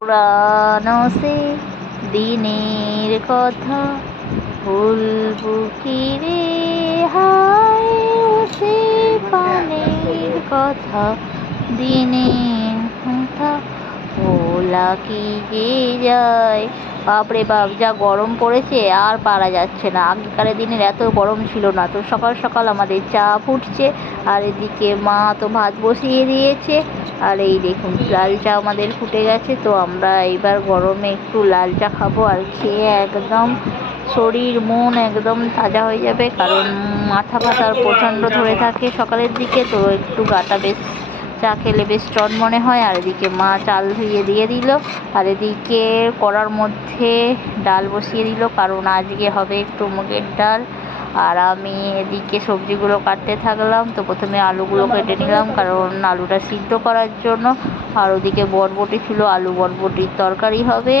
পুরানো সে দিনের কথা ভুলবো কি রে, হায় সে পানের কথা দিনের কথা ভোলা কি যে যায়। বাপরে বাপ, যা গরম পড়েছে আর পারা যাচ্ছে না। আগেকারের দিনের এত গরম ছিল না। তো সকাল সকাল আমাদের চা ফুটছে, আর এদিকে মা তো ভাত বসিয়ে দিয়েছে। আর এই দেখুন লাল চা আমাদের ফুটে গেছে। তো আমরা এইবার গরমে একটু লাল চা খাবো, আর খেয়ে একদম শরীর মন একদম তাজা হয়ে যাবে। কারণ মাথা ব্যথা প্রচণ্ড ধরে থাকে সকালের দিকে, তো একটু গাটা বেশ চা খেলে বেশ চনমনে হয়। আর এদিকে মা চাল ধুইয়ে দিয়ে দিল, আর এদিকে কড়ার মধ্যে ডাল বসিয়ে দিল, কারণ আজকে হবে একটু মুগের ডাল। আর আমি এদিকে সবজিগুলো কাটতে থাকলাম। তো প্রথমে আলুগুলো কেটে নিলাম, কারণ আলুটা সিদ্ধ করার জন্য। আর ওদিকে বরবটি ছিল, আলু বরবটির তরকারি হবে।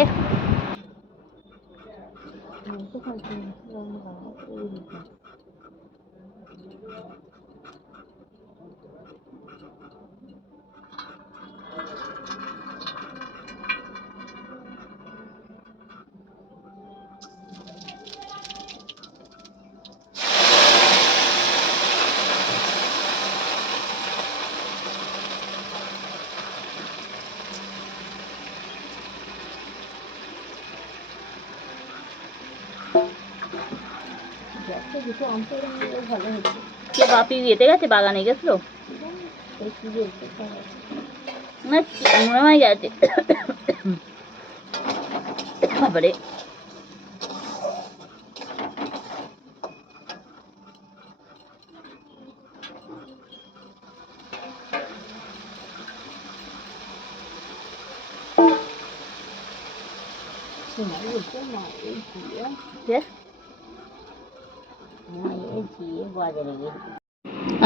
কে বাপি যেতে গেছে, বাগানে গেছিল না, মনে হয় গেছে। বাবারে,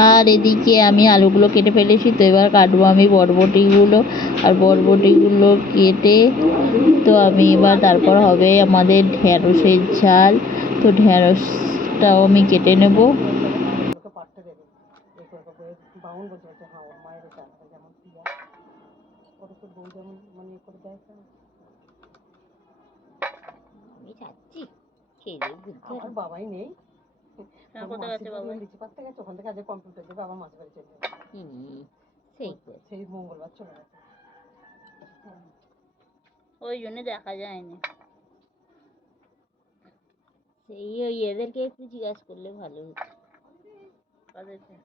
আর এদিকে আমি আলুগুলো কেটে ফেলেছি। তো এবার কাটবো আমি বরবটিগুলো। আর বরবটিগুলো কেটে তো আমি এবার তারপর হবে আমাদের ঢ্যাঁড়সের ঝাল। তো ঢ্যাঁড়সটাও আমি কেটে নেব। আমি খাচ্ছি, খেলে বুঝতে বাবাই নেই। কোথায় গেছে বাবা? লিচু পাড়তে গেছে, ওখান থেকে আজ কম্পিউটার দেবে, আবার মাঝে বাড়ি চলে যাবে। সেই মঙ্গলবার চলে গেছে, ওই জন্য দেখা যায়নি। সেই ওই এদেরকে একটু জিজ্ঞাসা করলে ভালো হতো। কাদেরকে?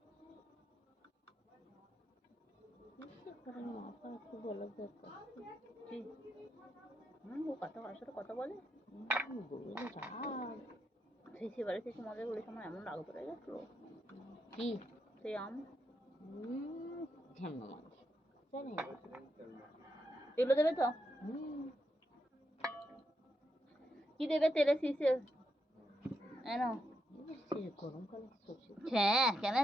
মাথা একটু বলার দরকার। ঠিক, ও কথা কার সাথে কথা বলে বলে রাগ। সেই সেবারে সেই মজা বলেছে, আমার এমন রাগ ধরে গেছিল। কি সেই আম ঝামনা মাছ এগুলো দেবে তো? কি দেবে? তেলে শিশে এনো গরমকালে। হ্যাঁ, কেন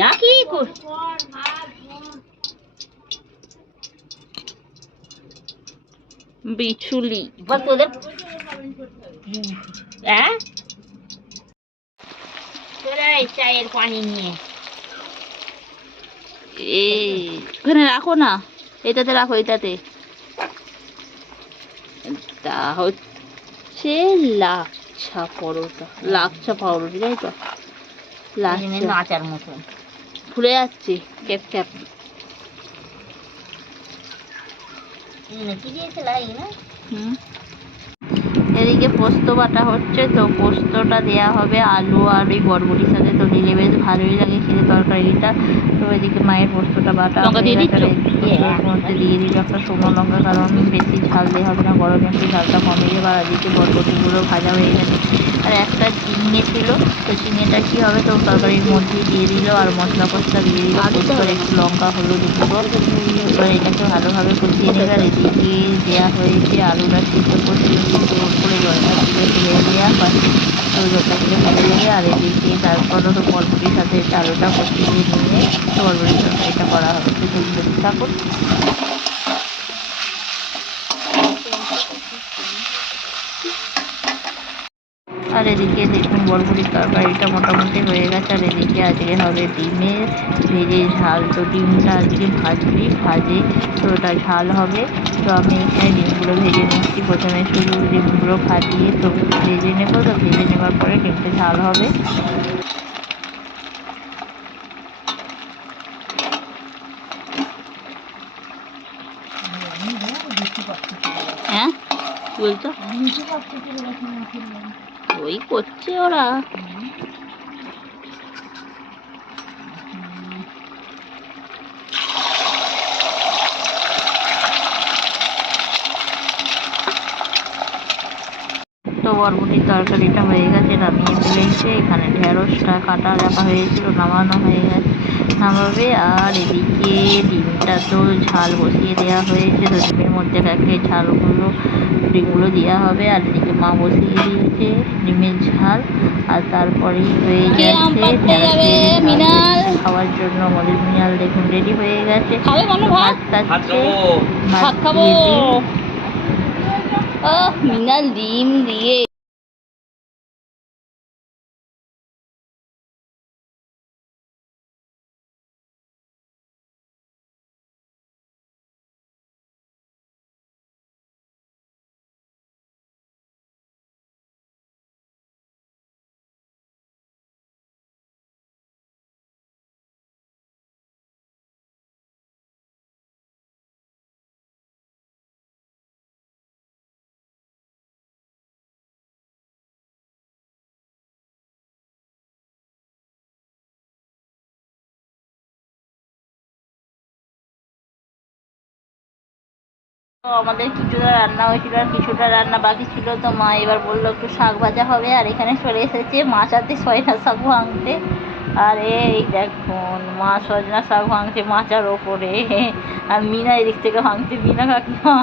নাকি বিছুলি বা তোদের চায়ের পানি নিয়ে ওখানে রাখো না, এটাতে রাখো, এটাতে। তা হচ্ছে লাচ্ছা পরোটা, লাচ্ছা পাউরুটি, তাই তো? নাচার মতন ফুলে যাচ্ছে ক্যাপ ক্যাপ। এদিকে পোস্ত বাটা হচ্ছে। তো পোস্তটা দেওয়া হবে আলু আর ওই বরবটির সাথে। তো দিলে বেশ ভালোই লাগে খেতে তরকারিটা। তো এদিকে মায়ের পোস্তটা বাটা মধ্যে দিয়ে দিল একটা শুকনো লঙ্কা, কারণ বেশি ঝাল দিয়ে হবে না, গরমে একটু ঝালটা কমিয়ে দেবে। আর এদিকে বরবটিগুলো ভাজা হয়ে গেছে। আর একটা ঝিঙে ছিল, তো ঝিঙেটা কী হবে, তো তরকারির মধ্যে দিয়ে দিল। আর মশলা কষটা দিয়ে দিল, একটু লঙ্কা হলুদ গুঁড়ো। এবার এটাকে ভালোভাবে কষিয়ে নেবে। আর এদিকে দেওয়া হয়েছে আলুটা সিদ্ধ কষিয়ে করে জলটা তুলে ফেলে দেওয়া হয়। তো জলটা তুলে ফেলে দেবে। আর এদিকে তারপর তো বরবটির সাথে আলুটা কষিয়ে নিয়ে তো বরবটির তরকারিটা করা হবে। তো দেখতে থাকুন। এদিকে দেখুন বরবটির তরকারিটা মোটামুটি হয়ে গেছে। আর এদিকে আজকে হবে ডিমের ভেজে ঝাল। তো ডিমটা আজকে ভাজে তো ওটা ঝাল হবে। তো আমি এখানে ডিমগুলো ভেজে নিচ্ছি। প্রথমে শুধু ডিমগুলো ফাটিয়ে তো ভেজে নেবো। তো ভেজে নেওয়ার পরে ডিমটা ঝাল হবে। হ্যাঁ কি বলছো? ওই করছে ওরা। তো বরবটির তরকারিটা হয়ে গেছে, নামিয়ে ফেলেছে। এখানে ঢেঁড়সটা কাটা রাখা হয়েছিল, নামানো হয়ে গেছে, নামাবে। আর এদিকে ডিমটা তো ঝাল বসিয়ে দেওয়া হয়েছে। তো ডিমের মধ্যে ডিমগুলো দেওয়া হবে। আর এদিকে মা বসিয়ে দিয়েছে ডিমের ঝাল। আর তারপরেই হয়ে গেছে খাওয়ার জন্য। আমাদের মিনাল দেখুন রেডি হয়ে গেছে, ভাত খাচ্ছে। ভাত খাবো। মিনাল ডিম দিয়ে তো আমাদের কিছুটা রান্না হয়েছিল আর কিছুটা রান্না বাকি ছিল। তো মা এবার বললো একটু শাক ভাজা হবে। আর এখানে চলে এসেছে মাছ আনতে, সজনা শাক ভাঙতে। আর এই দেখুন মা সজনা শাক ভাঙছে মাচার ওপরে। আর মিনা এদিক থেকে ভাঙছে, মিনা কাকিমা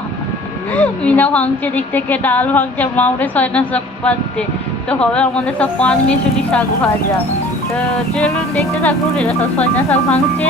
মিনা ভাঙছে দিক থেকে ডাল ভাঙছে, আর মা উঠে সজনা শাক পাচ্ছে। তো হবে আমাদের সব 5 মিনিট শাক ভাজা। তো চলুন দেখতে থাকুন, এরা সব সজনা শাক ভাঙছে।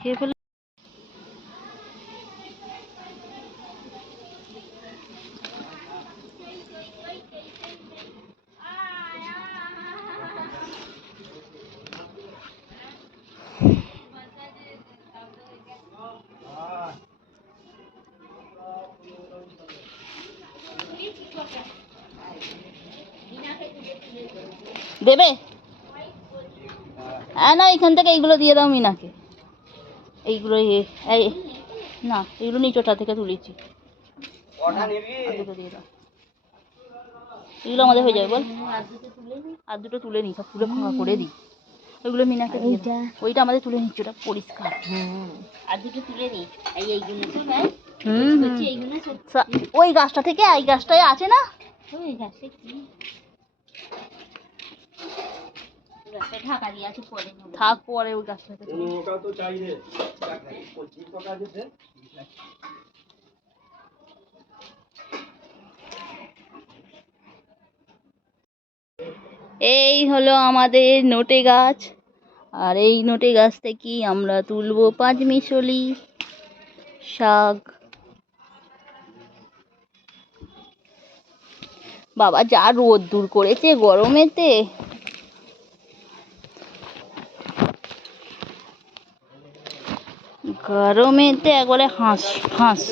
খেয়ে ফেলে দেবে। না এখান থেকে এইগুলো দিয়ে দাও মিনাকে। এইগুলো এই না, এগুলো নিচোটা থেকে তুলেছি। দুটো দিয়ে দাও, এগুলো আমাদের হয়ে যাবে বল। আর দুটো তুলে নিই, সব তুলে ফাঁকা করে দিই। ওইগুলো মিনাকে দিয়ে দাও। ওইটা আমাদের তুলে নিচ্ছি, ওটা পরিষ্কার। আর দুটো তুলে নিই। ওই গাছটা থেকে এই গাছটায় আছে না, ওই গাছটা কি ঢাকা দিয়ে আছে, পরে থাক, পরে ওই গাছটা তো চাই রে, কচি পোকা দিতে। এই হলো আমাদের নোটে গাছ, আর এই নোটে গাছ থেকে আমরা তুলবো পাঁচমিশালি শাক। বাবা যা রোদ্দুর করেছে গরমেতে, গরমেতে একবারে হাঁস হাঁস।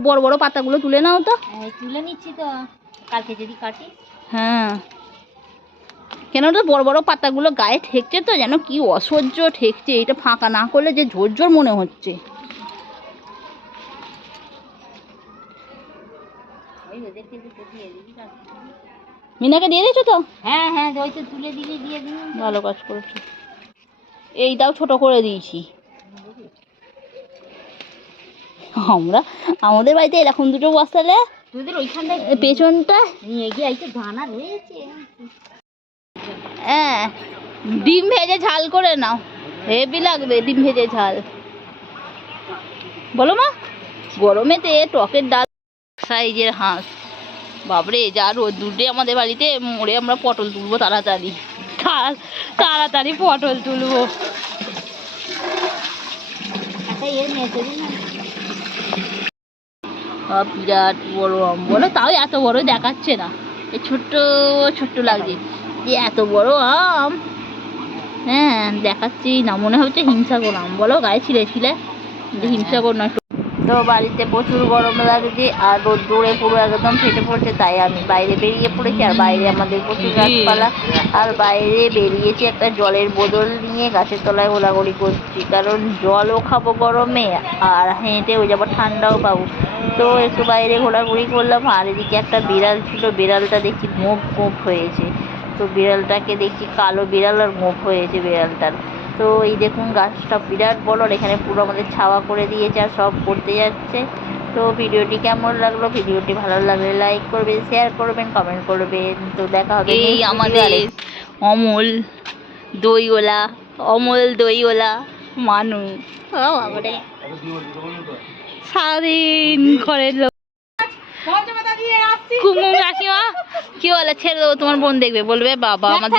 বড় বড় পাতাগুলো তুলে নাও তো। তুলে নিচ্ছি তো, কালকে যদি কাটি। হ্যাঁ, কেন তো বড় বড় পাতাগুলো গায়ে ঠেকছে তো, যেন কি অসহ্য ঠেকছে। এটা ফাঁকা না করলে যে ঝোরঝোর মনে হচ্ছে। মিনাকে দিয়ে দিয়েছো তো? হ্যাঁ হ্যাঁ, ওই তো তুলে দিলে দিয়ে দিন। ভালো কাজ করেছো। এইটাও ছোট করে দিয়েছি। আমরা আমাদের বাড়িতে এরকম দুটো বস্তালে, তোদের ওইখানটায় পেছনটা নিয়ে গিয়ে একটু দানা রয়েছে। হ্যাঁ, ডিম ভেজে ঝাল করে নাও, হেভি লাগবে ডিম ভেজে ঝাল। বলো মা, গরমেতে টকের ডাল, সাইজের হাঁস। বাবরে যা রোদ্দুরে আমাদের বাড়িতে, মোড়ে আমরা পটল তুলবো তাড়াতাড়ি, তাড়াতাড়ি পটল তুলবো। বিরাট বড় আম, বলো তাও এত বড় দেখাচ্ছে না, এই ছোট্ট ছোট্ট লাগছে। যে এত বড় আম, হ্যাঁ দেখাচ্ছি না, মনে হচ্ছে হিমসাগর আম। বলো গায়ে ছিলে ছিলে, হিমসাগর নয়। তো বাড়িতে প্রচুর গরম লাগছে, আর রোদ্দুরে পুরো একদম ফেটে পড়ছে, তাই আমি বাইরে বেরিয়ে পড়েছি। আর বাইরে আমাদের প্রচুর গাছপালা, আর বাইরে বেরিয়েছি একটা জলের বোতল নিয়ে, গাছের তলায় ঘোরাঘুরি করছি, কারণ জলও খাবো গরমে, আর হেঁটেও যাবো, ঠান্ডাও পাবো। তো একটু বাইরে ঘোরাঘুরি করলাম। আর এদিকে একটা বিড়াল ছিল, বিড়ালটা দেখছি গোঁফ গোঁফ হয়েছে। তো বিড়ালটাকে দেখছি, কালো বিড়াল আর গোঁফ হয়েছে বিড়ালটার। তো এই দেখুন গাছটা বিরাট বড়, এখানে পুরো আমাদের ছাওয়া করে দিয়েছে, আর সব করতে যাচ্ছে। তো ভিডিওটি কেমন লাগলো? ভিডিওটি ভালো লাগলে লাইক করবেন, শেয়ার করবেন, কমেন্ট করবেন। তো দেখা হবে এই আমাদের অমল দইওয়ালা, অমল দইওয়ালা মানু। সারাদিন ঘরের লোক। কুমুম কাকিমা কি বলে, ছেড়ে দেবো, তোমার বোন দেখবে, বলবে বাবা আমাদের